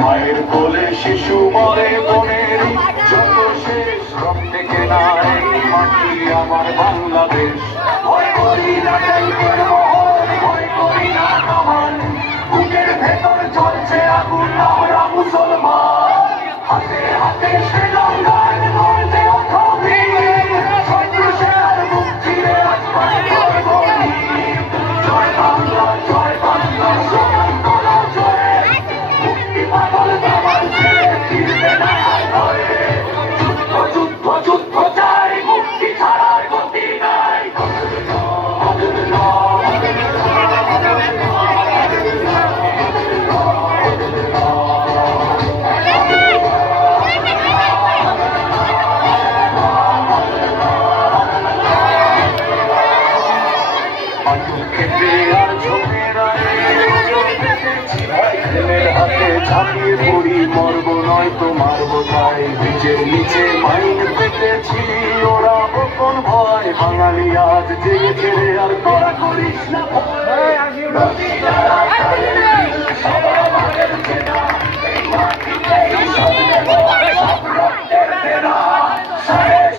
মায়ের কোলে শিশু মরে বনের যত শেষ সব থেকে নাই মাটি আমার বাংলাদেশ। ভয় করি না ভয় করি না কামান, বুকের ভেতর চলছে আগুন, আমরা মুসলমান। হাতে হাতে সে লঙ্কার নড়ছে অথমি, সন্ত্রাসের মুক্তি আসমান করব। জয় বাংলা জয় বাংলা, সমান করো জয়, মুক্তি পাগল দামাল ছেড়ে ফিরবে না ভয়ে। যুদ্ধ যুদ্ধ যুদ্ধ চাই, মুক্তি ছাড়ার গতি নাই। ঝাঁপিয়ে পড়ি মরব নয়তো মারব তাই, বীজের নিচে মাইন পেতেছি ওরা কোন ভয়। বাঙালি আজ জেগেছে রে, আর তোরা করিস না ভয়।